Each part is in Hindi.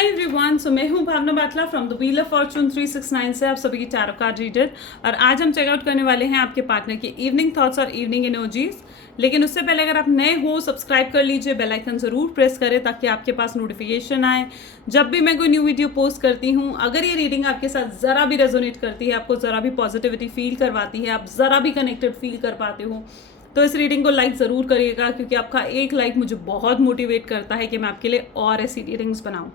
हाय एवरीवन, सो मैं हूं Bhawna Batla from the wheel of fortune 369 से आप सभी की टैरो कार्ड रीडर। और आज हम चेकआउट करने वाले हैं आपके पार्टनर के इवनिंग थॉट्स और इवनिंग एनर्जीज। लेकिन उससे पहले अगर आप नए हो, सब्सक्राइब कर लीजिए, बेल आइकन ज़रूर प्रेस करें ताकि आपके पास नोटिफिकेशन आए जब भी मैं कोई न्यू वीडियो पोस्ट करती हूँ। अगर ये रीडिंग आपके साथ ज़रा भी रेजोनेट करती है, आपको ज़रा भी पॉजिटिविटी फील करवाती है, आप ज़रा भी कनेक्टेड फील कर पाते हो, तो इस रीडिंग को लाइक ज़रूर करिएगा, क्योंकि आपका एक लाइक मुझे बहुत मोटिवेट करता है कि मैं आपके लिए और ऐसी रीडिंग्स बनाऊँ।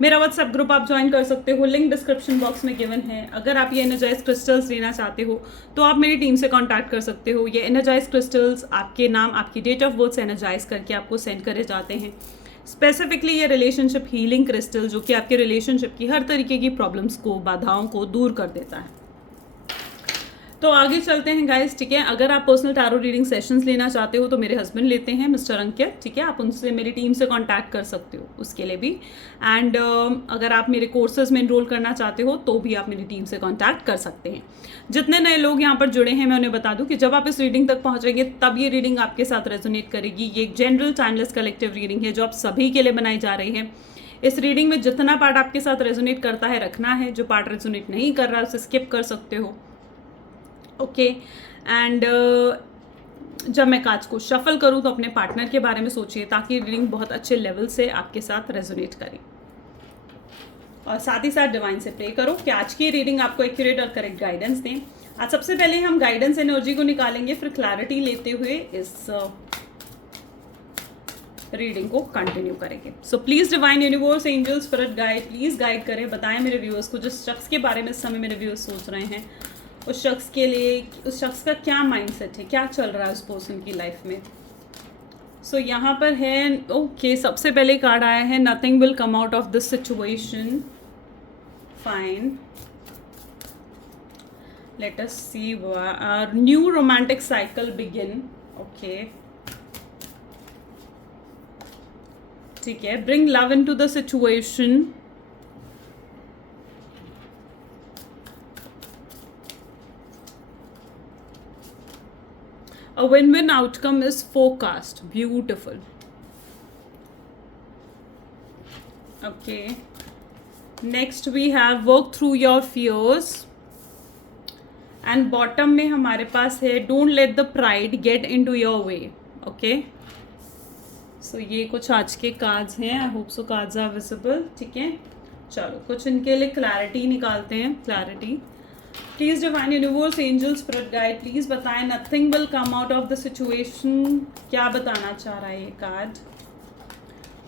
मेरा व्हाट्सएप ग्रुप आप ज्वाइन कर सकते हो, लिंक डिस्क्रिप्शन बॉक्स में गिवन है। अगर आप ये एनर्जाइज क्रिस्टल्स लेना चाहते हो तो आप मेरी टीम से कांटेक्ट कर सकते हो। ये एनर्जाइज क्रिस्टल्स आपके नाम, आपकी डेट ऑफ बर्थ से एनर्जाइज करके आपको सेंड करे जाते हैं। स्पेसिफिकली ये रिलेशनशिप हीलिंग क्रिस्टल, जो कि आपके रिलेशनशिप की हर तरीके की प्रॉब्लम्स को, बाधाओं को दूर कर देता है। तो आगे चलते हैं गाइस, ठीक है। अगर आप पर्सनल टैरो रीडिंग सेशंस लेना चाहते हो तो मेरे हस्बैंड लेते हैं, मिस्टर अंकित, ठीक है। आप उनसे, मेरी टीम से कांटेक्ट कर सकते हो उसके लिए भी। एंड अगर आप मेरे कोर्सेज में एनरोल करना चाहते हो तो भी आप मेरी टीम से कांटेक्ट कर सकते हैं। जितने नए लोग यहाँ पर जुड़े हैं, मैं उन्हें बता दूं कि जब आप इस रीडिंग तक पहुँचेंगे तब ये रीडिंग आपके साथ रेजोनेट करेगी। ये एक जनरल टाइमलेस कलेक्टिव रीडिंग है जो आप सभी के लिए बनाई जा रही है। इस रीडिंग में जितना पार्ट आपके साथ रेजोनेट करता है रखना है, जो पार्ट रेजोनेट नहीं कर रहा है उसे स्किप कर सकते हो, ओके। एंड जब मैं कार्ड्स को शफल करूं तो अपने पार्टनर के बारे में सोचिए ताकि रीडिंग बहुत अच्छे लेवल से आपके साथ रेजोनेट करे। और साथ ही साथ डिवाइन से प्रे करो कि आज की रीडिंग आपको एक्यूरेट और करेक्ट गाइडेंस दें। आज सबसे पहले हम गाइडेंस एनर्जी को निकालेंगे, फिर क्लैरिटी लेते हुए इस रीडिंग को कंटिन्यू करेंगे। So please divine universe, angels, spirit guide, please guide करें, बताएं मेरे व्यूअर्स को, जिस शख्स के बारे में इस समय मेरे व्यूअर्स सोच रहे हैं, उस शख्स के लिए, उस शख्स का क्या माइंडसेट है, क्या चल रहा है उस पर्सन की लाइफ में। सो यहाँ पर है, ओके, सबसे पहले कार्ड आया है nothing will come out of this situation, fine. Let us see, new romantic cycle begin, okay, ठीक है। Bring love into the situation, a win-win outcome is forecast, beautiful, okay. Next we have work through your fears, and bottom में हमारे पास है don't let the pride get into your way, okay. So ये कुछ आज के कार्ड्स हैं, I hope so cards are visible, ठीक है। चलो कुछ इनके लिए क्लैरिटी निकालते हैं, clarity. Please divine universe, angel, spirit guide, please बताएं nothing will come out of the situation, क्या बताना चाह रहा है ये card.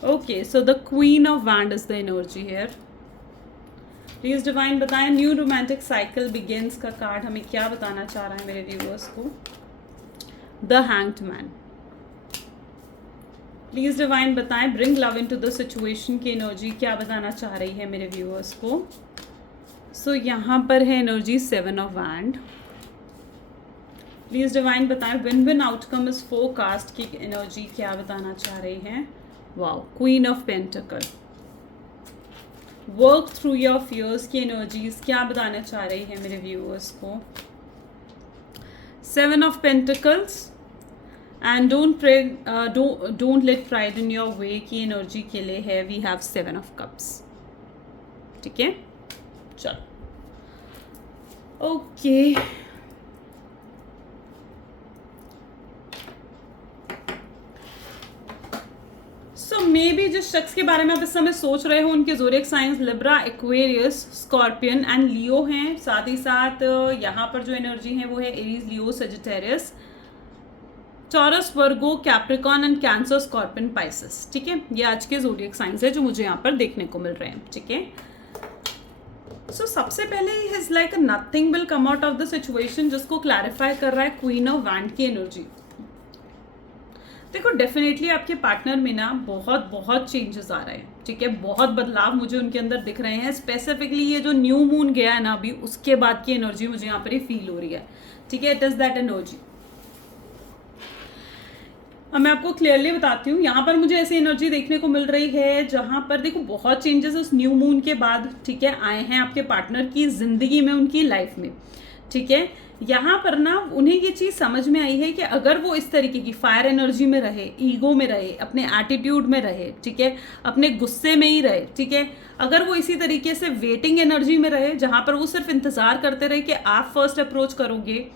Okay, so the queen of wand is the energy here. Please divine बताएं न्यू रोमांटिक साइकिल बिगिंस का कार्ड हमें क्या बताना चाह रहा है मेरे व्यूअर्स को। The hanged man. Please divine बताएं bring love into the situation की एनर्जी क्या बताना चाह रही है मेरे व्यूअर्स को। सो यहाँ पर है energy 7 of wand. Please divine बताएं win win outcome is forecast की एनर्जी क्या बताना चाह रही हैं। Wow, queen of pentacle. Work through your fears की एनर्जीज क्या बताना चाह रही है मेरे व्यूअर्स को। 7 of pentacles and don't let pride in your way की एनर्जी के लिए है वी हैव 7 ऑफ कप्स, ठीक है। चलो ओके, सो मे बी जिस शख्स के बारे में आप इस समय सोच रहे हो उनके zodiac signs Libra, Aquarius, Scorpion and Leo हैं। साथ ही साथ यहाँ पर जो एनर्जी है वो है Aries, Leo, Sagittarius, taurus, Virgo, Capricorn and cancer, scorpion, Pisces, ठीक है। ये आज के ज़ोडिएक साइंस है जो मुझे यहाँ पर देखने को मिल रहे हैं, ठीक है। सो सबसे पहले is like nothing will come out of the situation, जिसको क्लैरिफाई कर रहा है क्वीन ऑफ वैंड की एनर्जी। देखो डेफिनेटली आपके पार्टनर में ना बहुत बहुत चेंजेस आ रहे हैं, ठीक है। बहुत बदलाव मुझे उनके अंदर दिख रहे हैं। स्पेसिफिकली ये जो न्यू मून गया है ना अभी, उसके बाद की एनर्जी मुझे यहाँ पर ही फील हो रही है, ठीक है। It is that energy. अब मैं आपको क्लियरली बताती हूँ, यहाँ पर मुझे ऐसी एनर्जी देखने को मिल रही है जहाँ पर देखो बहुत चेंजेस उस न्यू मून के बाद, ठीक है, आए हैं आपके पार्टनर की जिंदगी में, उनकी लाइफ में, ठीक है। यहाँ पर ना उन्हें ये चीज़ समझ में आई है कि अगर वो इस तरीके की फायर एनर्जी में रहे, ईगो में रहे, अपने एटीट्यूड में रहे, ठीक है, अपने गुस्से में ही रहे, ठीक है, अगर वो इसी तरीके से वेटिंग एनर्जी में रहे जहाँ पर वो सिर्फ इंतज़ार करते रहे कि आप फर्स्ट अप्रोच करोगे,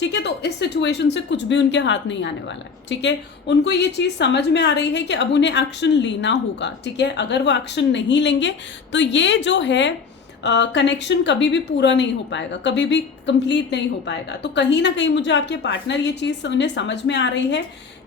ठीक है, तो इस सिचुएशन से कुछ भी उनके हाथ नहीं आने वाला है। ठीक है, उनको ये चीज़ समझ में आ रही है कि अब उन्हें एक्शन लेना होगा। ठीक है, अगर वो एक्शन नहीं लेंगे तो ये जो है कनेक्शन कभी भी पूरा नहीं हो पाएगा, कभी भी कंप्लीट नहीं हो पाएगा। तो कहीं ना कहीं मुझे आपके पार्टनर ये चीज़ उन्हें समझ में आ रही है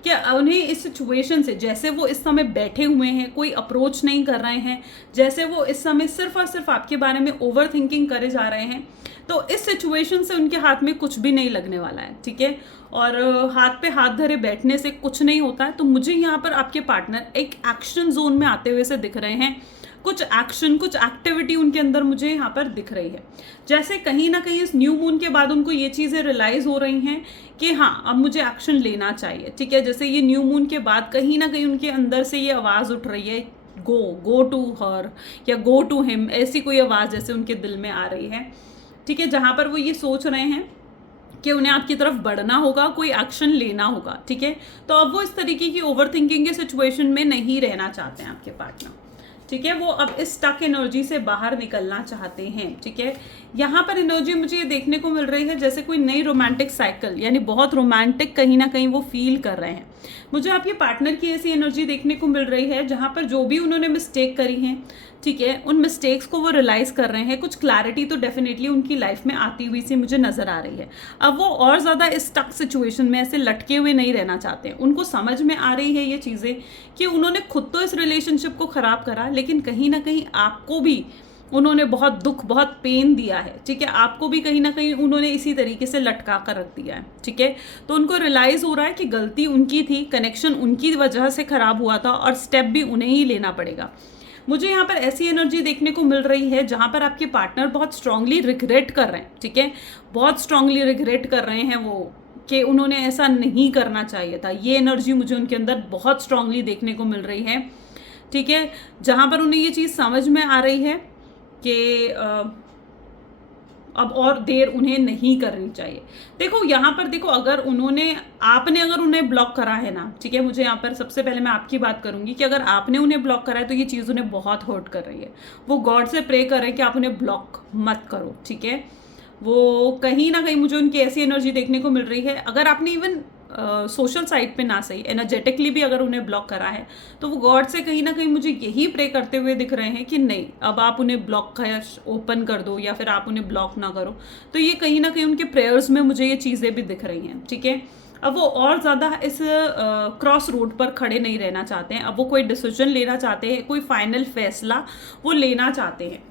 कि उन्हें इस सिचुएशन से, जैसे वो इस समय बैठे हुए हैं, कोई अप्रोच नहीं कर रहे हैं, जैसे वो इस समय सिर्फ और सिर्फ आपके बारे में ओवर थिंकिंग करे जा रहे हैं, तो इस सिचुएशन से उनके हाथ में कुछ भी नहीं लगने वाला है। ठीक है, और हाथ पे हाथ धरे बैठने से कुछ नहीं होता है। तो मुझे यहाँ पर आपके पार्टनर एक एक्शन जोन में आते हुए से दिख रहे हैं। कुछ एक्शन, कुछ एक्टिविटी उनके अंदर मुझे यहाँ पर दिख रही है। जैसे कहीं ना कहीं इस न्यू मून के बाद उनको ये चीज़ें रियलाइज़ हो रही हैं कि हाँ, अब मुझे एक्शन लेना चाहिए। ठीक है, जैसे ये न्यू मून के बाद कहीं ना कहीं उनके अंदर से ये आवाज़ उठ रही है, गो टू हर या गो टू हिम, ऐसी कोई आवाज़ जैसे उनके दिल में आ रही है। ठीक है, जहाँ पर वो ये सोच रहे हैं कि उन्हें आपकी तरफ बढ़ना होगा, कोई एक्शन लेना होगा। ठीक है, तो अब वो इस तरीके की ओवर थिंकिंग के सिचुएशन में नहीं रहना चाहते हैं आपके पार्टनर। ठीक है, वो अब इस स्टक एनर्जी से बाहर निकलना चाहते हैं। ठीक है, यहाँ पर एनर्जी मुझे ये देखने को मिल रही है जैसे कोई नई रोमांटिक साइकिल, यानी बहुत रोमांटिक कहीं ना कहीं वो फील कर रहे हैं। मुझे आपके पार्टनर की ऐसी एनर्जी देखने को मिल रही है जहाँ पर जो भी उन्होंने मिस्टेक करी हैं, ठीक है, उन मिस्टेक्स को वो रियलाइज़ कर रहे हैं। कुछ क्लैरिटी तो डेफिनेटली उनकी लाइफ में आती हुई सी मुझे नज़र आ रही है। अब वो और ज़्यादा इस स्टक सिचुएशन में ऐसे लटके हुए नहीं रहना चाहते हैं। उनको समझ में आ रही है ये चीज़ें कि उन्होंने खुद तो इस रिलेशनशिप को ख़राब करा, लेकिन कहीं ना कहीं आपको भी उन्होंने बहुत दुख, बहुत पेन दिया है। ठीक है, आपको भी कहीं ना कहीं उन्होंने इसी तरीके से लटका कर रख दिया है। ठीक है, तो उनको रियलाइज़ हो रहा है कि गलती उनकी थी, कनेक्शन उनकी वजह से ख़राब हुआ था और स्टेप भी उन्हें ही लेना पड़ेगा। मुझे यहाँ पर ऐसी एनर्जी देखने को मिल रही है जहाँ पर आपके पार्टनर बहुत स्ट्रांगली रिग्रेट कर रहे हैं। ठीक है, बहुत स्ट्रांगली रिग्रेट कर रहे हैं वो कि उन्होंने ऐसा नहीं करना चाहिए था। ये एनर्जी मुझे उनके अंदर बहुत स्ट्रांगली देखने को मिल रही है। ठीक है, जहाँ पर उन्हें ये चीज़ समझ में आ रही है कि अब और देर उन्हें नहीं करनी चाहिए। देखो यहाँ पर देखो, अगर आपने अगर उन्हें ब्लॉक करा है ना, ठीक है, मुझे यहाँ पर सबसे पहले मैं आपकी बात करूंगी कि अगर आपने उन्हें ब्लॉक करा है तो ये चीज़ उन्हें बहुत हर्ट कर रही है। वो गॉड से प्रे कर रहे हैं कि आप उन्हें ब्लॉक मत करो। ठीक है, वो कहीं ना कहीं मुझे उनकी ऐसी एनर्जी देखने को मिल रही है। अगर आपने इवन सोशल साइट पे ना सही, एनर्जेटिकली भी अगर उन्हें ब्लॉक करा है तो वो गॉड से कहीं ना कहीं मुझे यही प्रे करते हुए दिख रहे हैं कि नहीं, अब आप उन्हें ब्लॉक ओपन कर दो या फिर आप उन्हें ब्लॉक ना करो। तो ये कहीं ना कहीं उनके प्रेयर्स में मुझे ये चीज़ें भी दिख रही हैं। ठीक है, अब वो और ज़्यादा इस क्रॉस रोड पर खड़े नहीं रहना चाहते हैं। अब वो कोई डिसीजन लेना चाहते हैं, कोई फाइनल फैसला वो लेना चाहते हैं।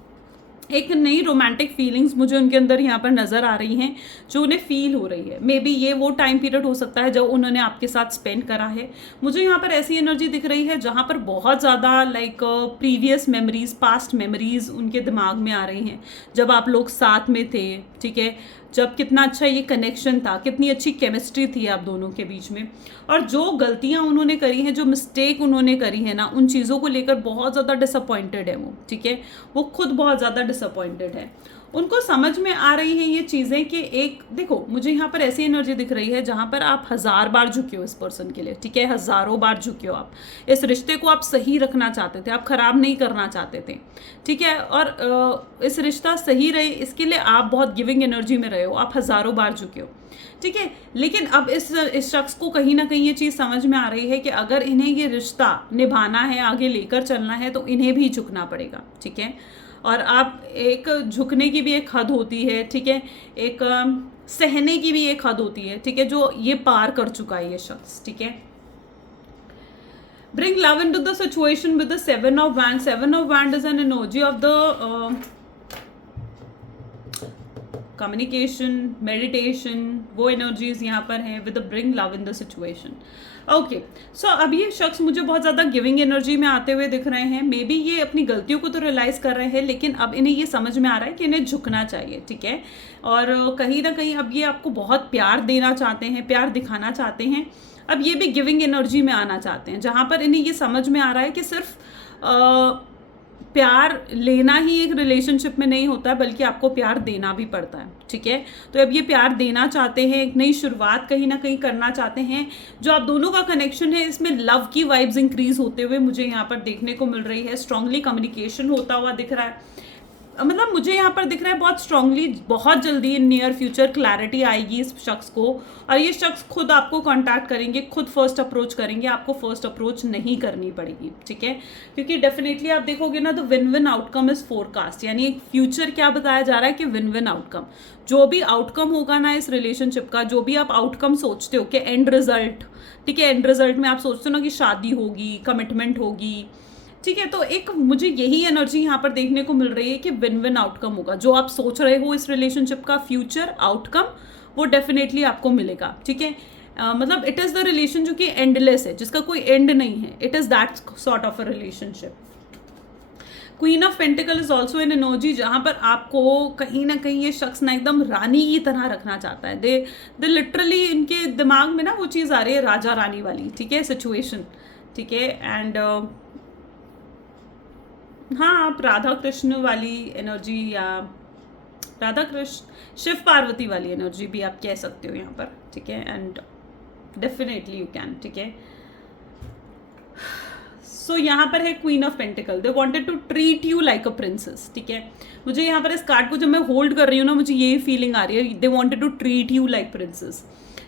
एक नई रोमांटिक फीलिंग्स मुझे उनके अंदर यहाँ पर नज़र आ रही हैं जो उन्हें फील हो रही है। मे बी ये वो टाइम पीरियड हो सकता है जब उन्होंने आपके साथ स्पेंड करा है। मुझे यहाँ पर ऐसी एनर्जी दिख रही है जहाँ पर बहुत ज़्यादा प्रीवियस मेमोरीज, पास्ट मेमोरीज उनके दिमाग में आ रही हैं, जब आप लोग साथ में थे। ठीक है, जब कितना अच्छा ये कनेक्शन था, कितनी अच्छी केमिस्ट्री थी आप दोनों के बीच में, और जो गलतियां उन्होंने करी हैं, जो मिस्टेक उन्होंने करी है ना, उन चीज़ों को लेकर बहुत ज़्यादा डिसअपॉइंटेड है वो। ठीक है, वो खुद बहुत ज़्यादा डिसअपॉइंटेड है। उनको समझ में आ रही है ये चीज़ें कि एक देखो, मुझे यहाँ पर ऐसी एनर्जी दिख रही है जहाँ पर आप 1000 बार झुके हो इस पर्सन के लिए। ठीक है, हज़ारों बार झुके हो आप। इस रिश्ते को आप सही रखना चाहते थे, आप ख़राब नहीं करना चाहते थे। ठीक है, और इस रिश्ता सही रहे इसके लिए आप बहुत गिविंग एनर्जी में रहे हो, आप 1000 बार झुके हो। ठीक है, लेकिन अब इस शख्स को कहीं ना कहीं ये चीज़ समझ में आ रही है कि अगर इन्हें ये रिश्ता निभाना है, आगे लेकर चलना है, तो इन्हें भी झुकना पड़ेगा। ठीक है, और आप एक झुकने की भी एक हद होती है। ठीक है, एक सहने की भी एक हद होती है। ठीक है, जो ये पार कर चुका है ये शख्स। ठीक है, bring love into the situation with the 7 of Wands. 7 of Wands is an energy of the communication, meditation, वो एनर्जीज यहाँ पर हैं with the bring love in the situation. Okay, so अब ये शख्स मुझे बहुत ज़्यादा गिविंग एनर्जी में आते हुए दिख रहे हैं। मे बी ये अपनी गलतियों को तो रियलाइज़ कर रहे हैं, लेकिन अब इन्हें ये समझ में आ रहा है कि इन्हें झुकना चाहिए। ठीक है, और कहीं ना कहीं अब ये आपको बहुत प्यार देना चाहते हैं, प्यार दिखाना चाहते हैं। अब ये भी गिविंग एनर्जी में आना चाहते हैं, जहाँ पर इन्हें ये समझ में आ रहा है कि सिर्फ प्यार लेना ही एक रिलेशनशिप में नहीं होता है, बल्कि आपको प्यार देना भी पड़ता है, ठीक है। तो अब ये प्यार देना चाहते हैं, एक नई शुरुआत कहीं ना कहीं करना चाहते हैं। जो आप दोनों का कनेक्शन है, इसमें लव की वाइब्स इंक्रीज होते हुए मुझे यहाँ पर देखने को मिल रही है। स्ट्रांगली कम्युनिकेशन होता हुआ दिख रहा है, मतलब मुझे यहाँ पर दिख रहा है बहुत स्ट्रांगली, बहुत जल्दी इन नियर फ्यूचर क्लैरिटी आएगी इस शख्स को, और ये शख्स खुद आपको कांटेक्ट करेंगे, खुद फर्स्ट अप्रोच करेंगे, आपको फर्स्ट अप्रोच नहीं करनी पड़ेगी, ठीक है। क्योंकि डेफिनेटली आप देखोगे ना, तो win win outcome is forecast, यानी एक फ्यूचर क्या बताया जा रहा है कि विन विन आउटकम, जो भी आउटकम होगा ना इस रिलेशनशिप का, जो भी आप आउटकम सोचते हो कि एंड रिजल्ट, ठीक है, एंड रिजल्ट में आप सोचते हो ना कि शादी होगी, कमिटमेंट होगी, ठीक है। तो एक मुझे यही एनर्जी यहाँ पर देखने को मिल रही है कि विन विन आउटकम होगा। जो आप सोच रहे हो इस रिलेशनशिप का फ्यूचर आउटकम, वो डेफिनेटली आपको मिलेगा, ठीक है। मतलब इट इज़ द रिलेशन जो कि एंडलेस है, जिसका कोई एंड नहीं है। It is that sort of a relationship. Queen of pentacle is also an energy जहाँ पर आपको कहीं ना कहीं ये शख्स ना एकदम रानी की तरह रखना चाहता है। दे लिटरली, इनके दिमाग में ना वो चीज़ आ रही है राजा रानी वाली, ठीक है, सिचुएशन, ठीक है। एंड हाँ, आप राधा कृष्ण वाली एनर्जी, या राधा कृष्ण शिव पार्वती वाली एनर्जी भी आप कह सकते हो यहाँ पर, ठीक है। एंड डेफिनेटली यू कैन, ठीक है। सो यहाँ पर है queen of pentacle, they wanted to treat you like a princess, ठीक है। मुझे यहाँ पर इस कार्ड को जब मैं होल्ड कर रही हूँ ना, मुझे यही फीलिंग आ रही है, they wanted to treat you like princess,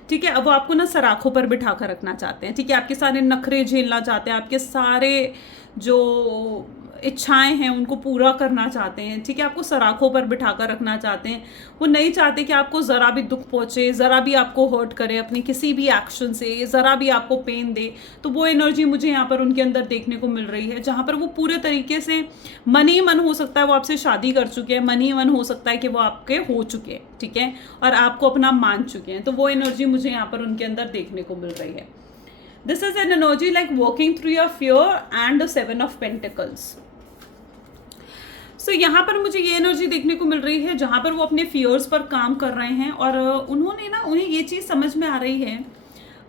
ठीक है। अब वो आपको ना सराखों पर बिठा कर रखना चाहते हैं, ठीक है। आपके सारे नखरे झेलना चाहते हैं, आपके सारे जो इच्छाएं हैं उनको पूरा करना चाहते हैं, ठीक है। आपको सराखों पर बिठा कर रखना चाहते हैं। वो नहीं चाहते कि आपको ज़रा भी दुख पहुँचे, ज़रा भी आपको हर्ट करे अपनी किसी भी एक्शन से, ज़रा भी आपको पेन दे। तो वो एनर्जी मुझे यहाँ पर उनके अंदर देखने को मिल रही है, जहाँ पर वो पूरे तरीके से मन ही मन, हो सकता है वो आपसे शादी कर चुके हैं, मन ही मन हो सकता है कि वो आपके हो चुके हैं, ठीक है, और आपको अपना मान चुके हैं। तो वो एनर्जी मुझे यहाँ पर उनके अंदर देखने को मिल रही है। This is an energy like walking through your fear and the 7 of pentacles. So यहाँ पर मुझे ये एनर्जी देखने को मिल रही है जहाँ पर वो अपने फियर्स पर काम कर रहे हैं, और उन्हें ये चीज़ समझ में आ रही है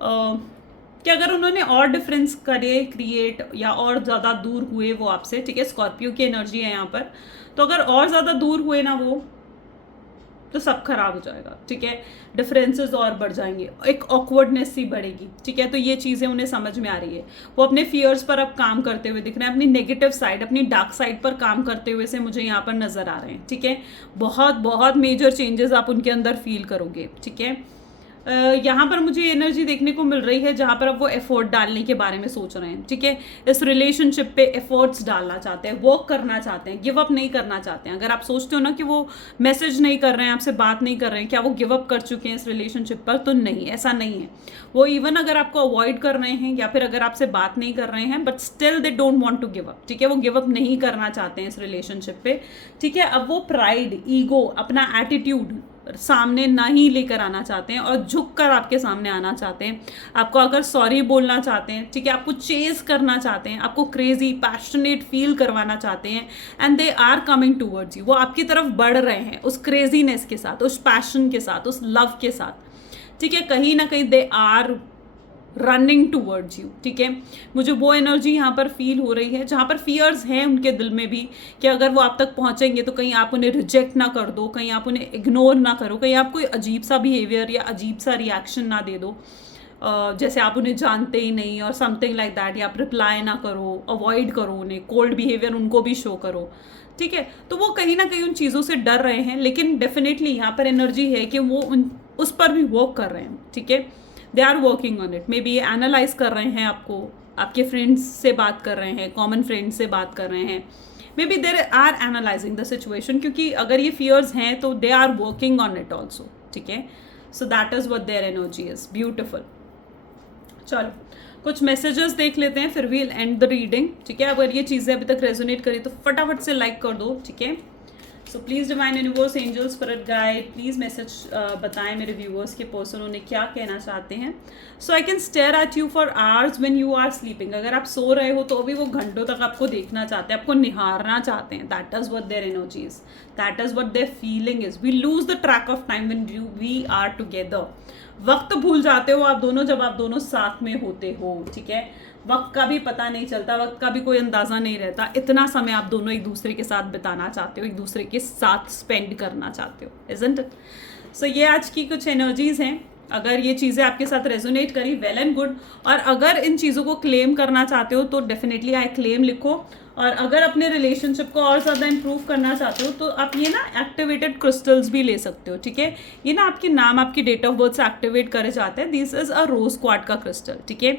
कि अगर उन्होंने और डिफरेंस करे क्रिएट, या और ज़्यादा दूर हुए वो आपसे, ठीक है, स्कॉर्पियो की एनर्जी है यहाँ पर, तो अगर और ज़्यादा दूर हुए ना वो, तो सब खराब हो जाएगा, ठीक है। डिफरेंसेस और बढ़ जाएंगे, एक ऑकवर्डनेस सी बढ़ेगी, ठीक है। तो ये चीज़ें उन्हें समझ में आ रही है। वो अपने फियर्स पर अब काम करते हुए दिख रहे हैं, अपनी नेगेटिव साइड, अपनी डार्क साइड पर काम करते हुए से मुझे यहाँ पर नज़र आ रहे हैं, ठीक है। बहुत बहुत मेजर चेंजेस आप उनके अंदर फील करोगे, ठीक है। यहाँ पर मुझे एनर्जी देखने को मिल रही है जहाँ पर अब वो एफर्ट डालने के बारे में सोच रहे हैं, ठीक है। इस रिलेशनशिप पे एफर्ट्स डालना चाहते हैं, वर्क करना चाहते हैं, गिव अप नहीं करना चाहते हैं। अगर आप सोचते हो ना कि वो मैसेज नहीं कर रहे हैं, आपसे बात नहीं कर रहे हैं, क्या वो गिव अप कर चुके हैं इस रिलेशनशिप पर, तो नहीं, ऐसा नहीं है। वो इवन अगर आपको अवॉइड कर रहे हैं या फिर अगर आपसे बात नहीं कर रहे हैं, but still they don't want to give up, ठीक है। वो गिव अप नहीं करना चाहते हैं इस रिलेशनशिप पे, ठीक है। अब वो प्राइड, ईगो, अपना एटीट्यूड सामने ना ही लेकर आना चाहते हैं, और झुक कर आपके सामने आना चाहते हैं। आपको अगर सॉरी बोलना चाहते हैं, ठीक है, आपको चेज करना चाहते हैं, आपको क्रेजी पैशनेट फील करवाना चाहते हैं, and they are coming towards you. वो आपकी तरफ बढ़ रहे हैं उस क्रेजीनेस के साथ, उस पैशन के साथ, उस लव के साथ, ठीक है। कहीं ना कहीं they are running towards you, ठीक है। मुझे वो एनर्जी यहाँ पर फील हो रही है जहाँ पर फियर्स हैं उनके दिल में भी, कि अगर वो आप तक पहुँचेंगे तो कहीं आप उन्हें रिजेक्ट ना कर दो, कहीं आप उन्हें इग्नोर ना करो, कहीं आप कोई अजीब सा बिहेवियर या अजीब सा रिएक्शन ना दे दो, जैसे आप उन्हें जानते ही नहीं और समथिंग लाइक दैट, या आप रिप्लाई ना करो, अवॉइड करो उन्हें, कोल्ड बिहेवियर उनको भी शो करो, ठीक है। तो वो कहीं ना कहीं उन चीज़ों से डर रहे हैं, लेकिन डेफिनेटली यहाँ पर एनर्जी है कि वो उस पर भी वर्क कर रहे हैं, ठीक है। They are working on it. Maybe ये एनालाइज कर रहे हैं आपको, आपके फ्रेंड्स से बात कर रहे हैं, कॉमन फ्रेंड्स से बात कर रहे हैं, maybe there are analysing the situation, क्योंकि अगर ये फियर्स हैं तो they are working on it also, ठीक है। So that is what their energy is. Beautiful. चलो कुछ मैसेजेस देख लेते हैं, फिर वील एंड द रीडिंग, ठीक है। अगर ये चीज़ें अभी तक रेजोनेट करी तो फटाफट से लाइक कर दो, ठीक है। So please divine universe, angels, spirit guide, please message बताएं मेरे व्यूअर्स के पर्सन उन्हें क्या कहना चाहते हैं। So I can stare at you for hours when you are sleeping. अगर आप सो रहे हो तो अभी वो घंटों तक आपको देखना चाहते हैं, आपको निहारना चाहते हैं। That is what their energy is, that is what their feeling is. We lose the track of time when we are together. वक्त भूल जाते हो आप दोनों जब आप दोनों साथ में होते हो, ठीक है। वक्त का भी पता नहीं चलता, वक्त का भी कोई अंदाज़ा नहीं रहता, इतना समय आप दोनों एक दूसरे के साथ बिताना चाहते हो, एक दूसरे के साथ स्पेंड करना चाहते हो, इज़न्ट इट? सो ये आज की कुछ एनर्जीज़ हैं। अगर ये चीज़ें आपके साथ रेजोनेट करी, वेल एंड गुड। और अगर इन चीज़ों को क्लेम करना चाहते हो तो डेफिनेटली आई क्लेम लिखो। और अगर अपने रिलेशनशिप को और ज़्यादा इम्प्रूव करना चाहते हो तो आप ये ना एक्टिवेटेड क्रिस्टल्स भी ले सकते हो, ठीक है। ये ना आपके नाम, आपकी डेट ऑफ बर्थ से एक्टिवेट करे जाते हैं। This is a rose quartz का क्रिस्टल, ठीक है।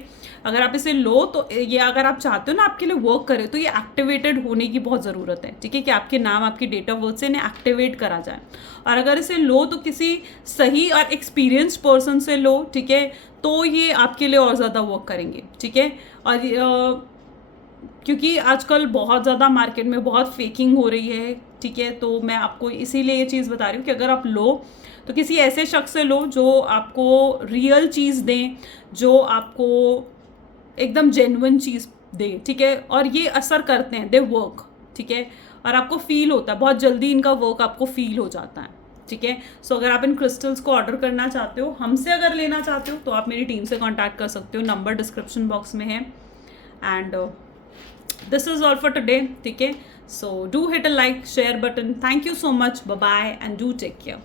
अगर आप इसे लो तो ये, अगर आप चाहते हो ना आपके लिए वर्क करे, तो ये एक्टिवेटेड होने की बहुत ज़रूरत है, ठीक है, कि आपके नाम, आपकी डेट ऑफ बर्थ से इन्हें एक्टिवेट करा जाए। और अगर इसे लो तो किसी सही और एक्सपीरियंस्ड पर्सन से लो, ठीक है, तो ये आपके लिए और ज़्यादा वर्क करेंगे, ठीक है। और क्योंकि आजकल बहुत ज़्यादा मार्केट में बहुत फेकिंग हो रही है, ठीक है, तो मैं आपको इसीलिए ये चीज़ बता रही हूँ कि अगर आप लो तो किसी ऐसे शख्स से लो जो आपको रियल चीज़ दें, जो आपको एकदम जेन्युइन चीज़ दे, ठीक है। और ये असर करते हैं, दे वर्क, ठीक है। और आपको फील होता है, बहुत जल्दी इनका वर्क आपको फील हो जाता है, ठीक है। सो अगर आप इन क्रिस्टल्स को ऑर्डर करना चाहते हो, हमसे अगर लेना चाहते हो, तो आप मेरी टीम से कॉन्टैक्ट कर सकते हो, नंबर डिस्क्रिप्शन बॉक्स में है। And this is all for today, ठीक है। So do hit a like, share button. Thank you so much, bye bye and do take care.